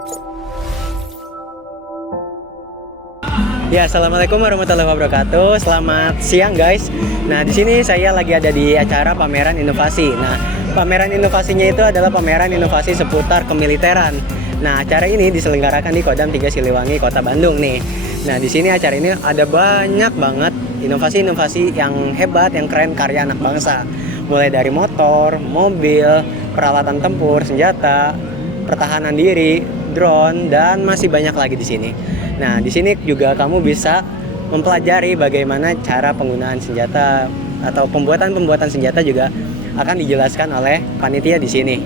Ya, assalamualaikum warahmatullahi wabarakatuh. Selamat siang guys. Nah, di sini saya lagi ada di acara pameran inovasi. Nah, pameran inovasinya itu adalah pameran inovasi seputar kemiliteran. Nah, acara ini diselenggarakan di Kodam 3 Siliwangi, Kota Bandung nih. Nah, di sini acara ini ada banyak banget inovasi-inovasi yang hebat, yang keren, karya anak bangsa. Mulai dari motor, mobil, peralatan tempur, senjata, pertahanan diri, drone, dan masih banyak lagi di sini. Nah, di sini juga kamu bisa mempelajari bagaimana cara penggunaan senjata atau pembuatan senjata juga akan dijelaskan oleh panitia di sini.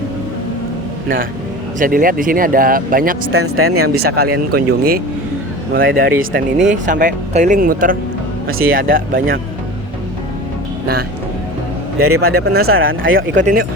Nah, bisa dilihat di sini ada banyak stand-stand yang bisa kalian kunjungi. Mulai dari stand ini sampai keliling muter masih ada banyak. Nah, daripada penasaran, ayo ikutin yuk.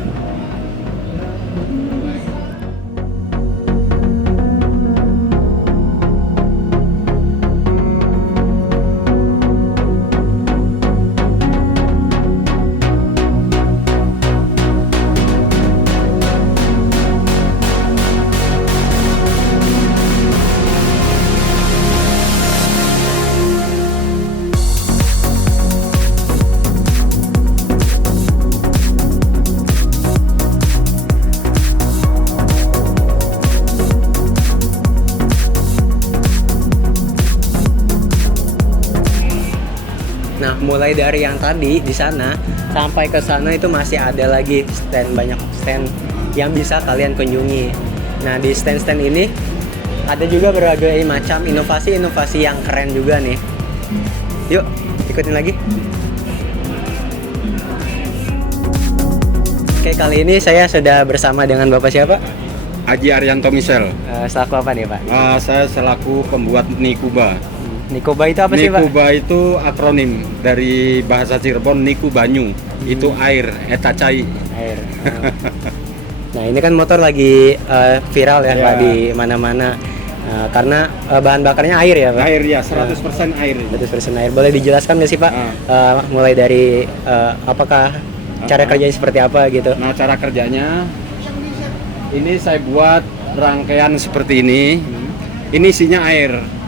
Nah, mulai dari yang tadi di sana sampai ke sana itu masih ada lagi banyak stand yang bisa kalian kunjungi. Nah, di stand-stand ini ada juga berbagai macam inovasi-inovasi yang keren juga nih. Yuk, ikutin lagi. Oke, kali ini saya sudah bersama dengan Bapak siapa? Haji Arianto Misel. Selaku apa nih, Pak? Saya selaku pembuat Nikuba. Nikoba itu apa sih, Pak? Nikuba itu akronim dari bahasa Cirebon Niku Banyu. Itu air, eta cai. Air. Nah, ini kan motor lagi viral ya, Pak, di mana-mana. Karena bahan bakarnya air ya, Pak? Air ya, 100% air. 100% air. Boleh dijelaskan nggak sih, Pak? Mulai dari apakah cara kerjanya seperti apa gitu? Nah, cara kerjanya ini saya buat rangkaian seperti ini. Ini isinya air.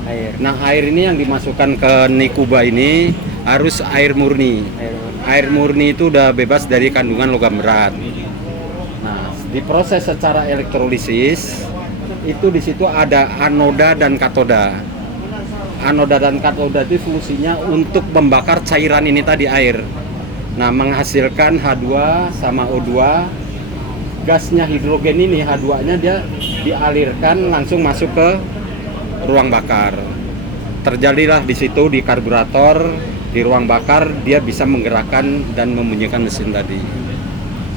Nah, air ini yang dimasukkan ke Nikuba ini harus air murni. Air murni itu udah bebas dari kandungan logam berat. Nah, diproses secara elektrolisis. Itu di situ ada anoda dan katoda. Anoda dan katoda itu fungsinya untuk membakar cairan ini tadi, air. Nah, menghasilkan H2 sama O2. Gasnya hidrogen ini, H2-nya dia dialirkan langsung masuk ke ruang bakar. Terjadilah di situ di karburator, di ruang bakar, dia bisa menggerakkan dan membunyikan mesin tadi.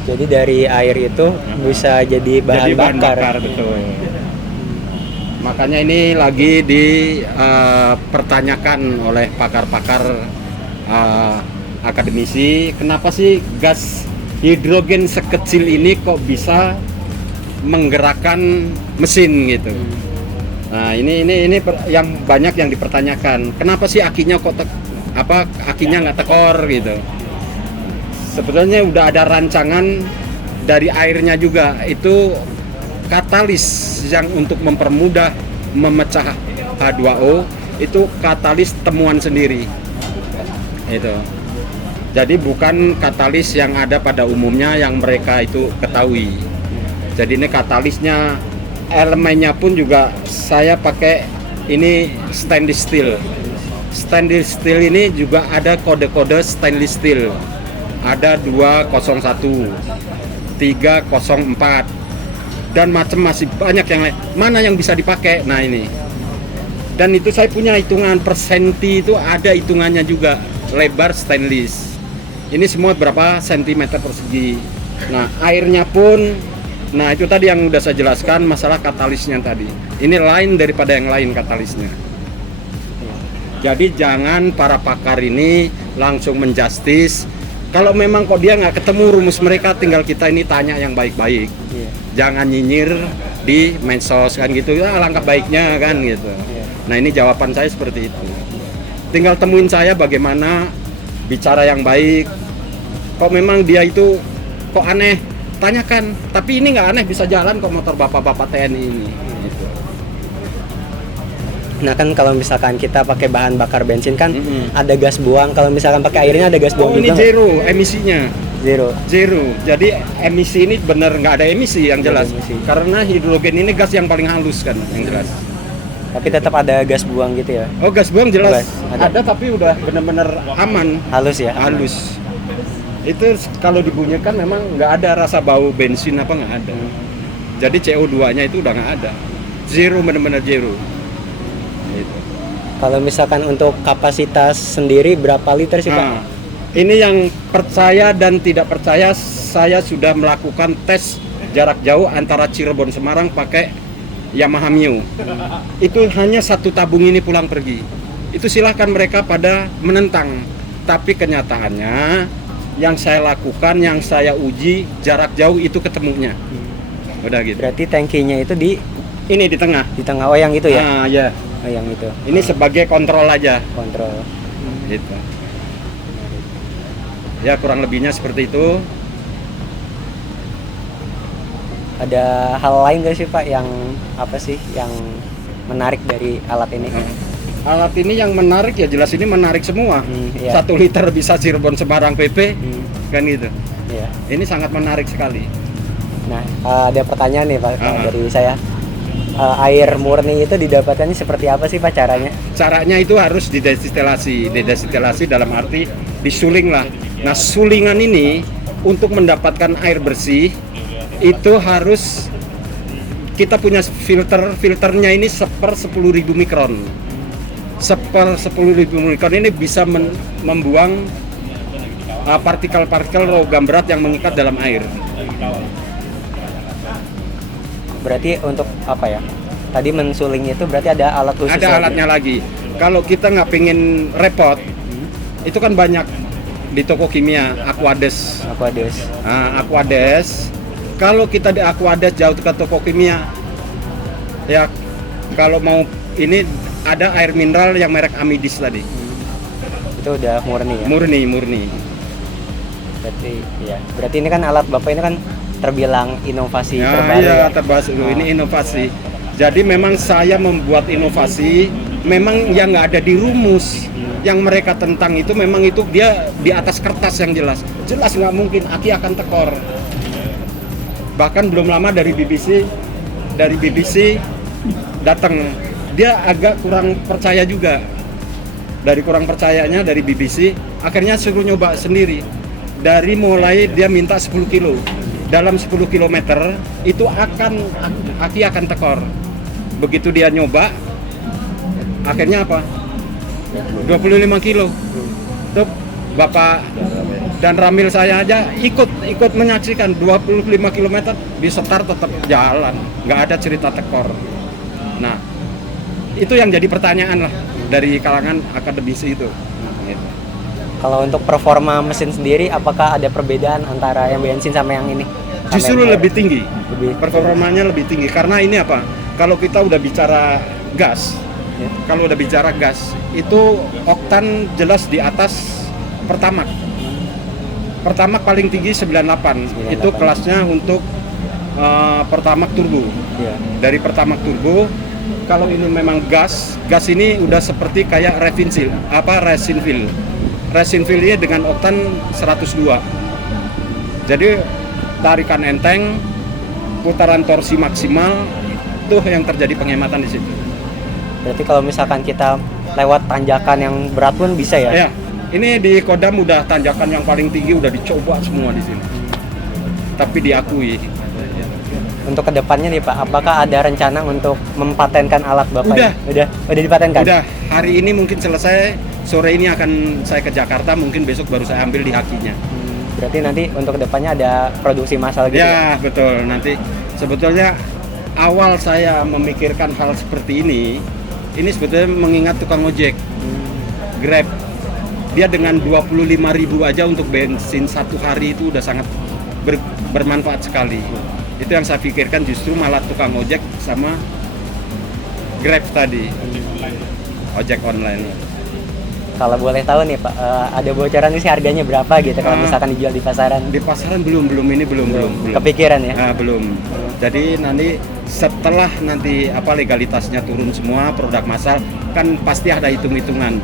Jadi dari air itu bisa jadi bahan bakar. Betul. Makanya ini lagi dipertanyakan oleh pakar-pakar akademisi, kenapa sih gas hidrogen sekecil ini kok bisa menggerakkan mesin gitu. Nah, ini yang banyak yang dipertanyakan. Kenapa sih akinya kok akinya nggak tekor gitu? Sebetulnya udah ada rancangan dari airnya juga. Itu katalis yang untuk mempermudah memecah H2O, itu katalis temuan sendiri. Itu. Jadi bukan katalis yang ada pada umumnya yang mereka itu ketahui. Jadi ini katalisnya, elemennya pun juga saya pakai ini stainless steel. Stainless steel ini juga ada kode-kode stainless steel. Ada 201, 304, dan masih banyak yang lain. Mana yang bisa dipakai? Nah, ini. Dan itu saya punya hitungan per senti, itu ada hitungannya juga, lebar stainless. Ini semua berapa sentimeter persegi. Nah, airnya pun, nah itu tadi yang udah saya jelaskan, masalah katalisnya tadi. Ini lain daripada yang lain katalisnya. Jadi jangan para pakar ini langsung menjustis. Kalau memang kok dia nggak ketemu rumus mereka, tinggal kita ini tanya yang baik-baik. Jangan nyinyir di medsos kan gitu. Alangkah baiknya kan gitu. Nah, ini jawaban saya seperti itu. Tinggal temuin saya bagaimana bicara yang baik. Kok memang dia itu kok aneh, tanyakan. Tapi ini nggak aneh, bisa jalan kok motor bapak-bapak TNI ini. Gitu. Nah kan kalau misalkan kita pakai bahan bakar bensin kan Mm-mm. ada gas buang. Kalau misalkan pakai airnya ada gas buang Oh, ini juga nggak? zero emisinya. Zero. Jadi emisi ini benar nggak ada emisi yang Nggak ada jelas. emisi. Karena hidrogen ini gas yang paling halus kan yang jelas. Tapi tetap ada gas buang gitu ya. Oh, gas buang jelas. Gas, ada. Ada tapi udah benar-benar aman, Halus ya. halus. Itu kalau dibunyikan memang nggak ada rasa bau bensin apa nggak ada. Jadi CO2-nya itu udah nggak ada. Zero, benar-benar zero. Gitu. Kalau misalkan untuk kapasitas sendiri berapa liter sih Pak? Nah, ini yang percaya dan tidak percaya, saya sudah melakukan tes jarak jauh antara Cirebon Semarang pakai Yamaha Mio. Itu hanya 1 tabung ini pulang pergi. Itu silahkan mereka pada menentang. Tapi kenyataannya yang saya lakukan, yang saya uji jarak jauh itu ketemunya. Udah gitu. Berarti tangkinya itu di Ini di tengah. tengah. Oh yang itu ya? Ah, ya. Oh yang itu. Ini sebagai kontrol aja. Kontrol. Gitu. Ya kurang lebihnya seperti itu. Ada hal lain gak sih Pak yang apa sih yang menarik dari alat ini? Alat ini yang menarik ya jelas ini menarik semua. Iya. 1 liter bisa Cirebon Semarang PP kan gitu. Iya. Ini sangat menarik sekali. Nah, ada pertanyaan nih Pak Ah. dari saya. Air murni itu didapatkannya seperti apa sih Pak caranya? Caranya itu harus didestilasi dalam arti disuling lah. Nah sulingan ini untuk mendapatkan air bersih itu harus kita punya filternya ini 10.000 mikron. 10.000 mikron ini bisa membuang partikel-partikel logam berat yang mengikat dalam air. Berarti untuk apa ya? Tadi mensuling itu berarti ada alat khusus. Ada alatnya lagi. Kalau kita nggak pengen repot, itu kan banyak di toko kimia, Aquades. Aquades. Nah, Aquades. Kalau kita di Aquades jauh ke toko kimia, ya kalau mau ini ada air mineral yang merek Amidis tadi. Itu udah murni ya. Murni. Berarti ya. Berarti ini kan alat Bapak ini kan terbilang inovasi Ya, terbaru. iya, Ya? terbahas dulu. Ini inovasi. Jadi memang saya membuat inovasi, memang yang nggak ada di rumus. Yang mereka tentang itu memang itu dia di atas kertas yang jelas. Jelas nggak mungkin aki akan tekor. Bahkan belum lama dari BBC datang. Dia agak kurang percaya juga. Dari kurang percayanya dari BBC, akhirnya suruh nyoba sendiri. Dari mulai dia minta 10 kilo. Dalam 10 km itu aki akan tekor. Begitu dia nyoba, akhirnya apa? 25 kilo. Tuh Bapak dan Ramil saya aja ikut menyaksikan 25 km di setar tetap jalan, nggak ada cerita tekor. Nah, itu yang jadi pertanyaan lah dari kalangan akademisi itu. Gitu. Kalau untuk performa mesin sendiri, apakah ada perbedaan antara yang bensin sama yang ini? Sama Justru yang lebih tinggi, Lebih- performanya lebih tinggi karena ini apa? Kalau kita udah bicara gas, Ya. kalau udah bicara gas itu oktan jelas di atas Pertamax. Pertamax paling tinggi 98. 98. Itu kelasnya untuk Pertamax turbo. Iya. Dari Pertamax turbo, kalau ini memang gas ini udah seperti kayak resinfill. Resinfillnya dengan oktan 102. Jadi tarikan enteng, putaran torsi maksimal, tuh yang terjadi penghematan di situ. Berarti kalau misalkan kita lewat tanjakan yang berat pun bisa ya? Ya, ini di Kodam udah tanjakan yang paling tinggi udah dicoba semua di sini. Tapi diakui. Untuk kedepannya nih Pak, apakah ada rencana untuk mempatenkan alat Bapak? Udah. Udah dipatenkan? Udah, hari ini mungkin selesai, sore ini akan saya ke Jakarta, mungkin besok baru saya ambil di hakinya. Berarti nanti untuk kedepannya ada produksi massal gitu? Ya, betul. Nanti sebetulnya awal saya memikirkan hal seperti ini sebetulnya mengingat tukang ojek. Grab. Dia dengan 25.000 aja untuk bensin 1 hari itu udah sangat bermanfaat sekali. Itu yang saya pikirkan justru malah tukang ojek sama Grab tadi. Ojek online. Kalau boleh tahu nih Pak, ada bocoran sih harganya berapa gitu kalau misalkan dijual di pasaran? Di pasaran belum belum. Kepikiran ya? Belum. Jadi nanti setelah nanti legalitasnya turun semua produk massal kan pasti ada hitung-hitungan.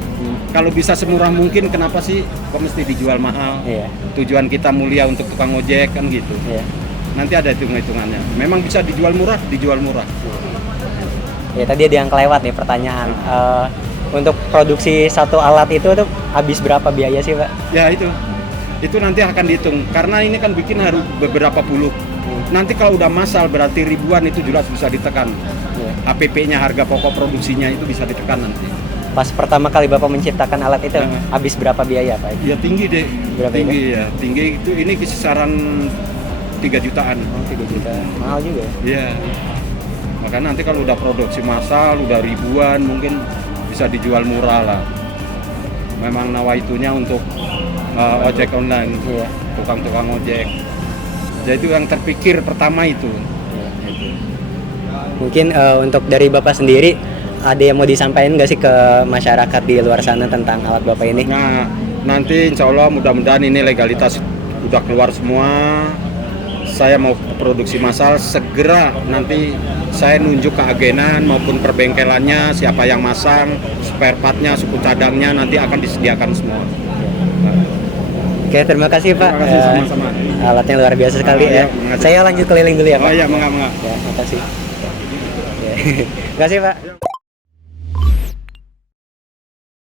Kalau bisa semurah mungkin, kenapa sih kok mesti dijual mahal? Iya. Tujuan kita mulia untuk tukang ojek kan gitu. Iya. Nanti ada hitung-hitungannya. Memang bisa dijual murah. Ya tadi ada yang kelewat nih pertanyaan. Untuk produksi satu alat itu tuh habis berapa biaya sih Pak? Ya itu nanti akan dihitung karena ini kan bikin harus beberapa puluh. Nanti kalau udah massal berarti ribuan, itu jelas bisa ditekan. Iya. HPP-nya, harga pokok produksinya itu bisa ditekan nanti. Pas pertama kali Bapak menciptakan alat itu habis berapa biaya Pak? Ya tinggi deh. Berapa tinggi ya? Tinggi itu, ini kisaran 3 jutaan. 3 juta. Mahal juga ya? Iya. Makanya nanti kalau udah produksi massal udah ribuan mungkin bisa dijual murah lah. Memang nawaitunya untuk ojek online, Iya. tukang-tukang ojek. Jadi itu yang terpikir pertama itu. Mungkin untuk dari Bapak sendiri ada yang mau disampaikan nggak sih ke masyarakat di luar sana tentang alat Bapak ini? Nah, nanti insya Allah mudah-mudahan ini legalitas udah keluar semua. Saya mau produksi massal, segera nanti saya nunjuk ke agenan maupun perbengkelannya, siapa yang masang, spare partnya, suku cadangnya nanti akan disediakan semua. Oke, terima kasih Pak. Terima kasih, sama-sama. Alatnya luar biasa sekali ya. Terima kasih. Saya lanjut keliling dulu ya Pak. Oh iya, mengapa? Ya, terima kasih. Ya. Terima kasih Pak.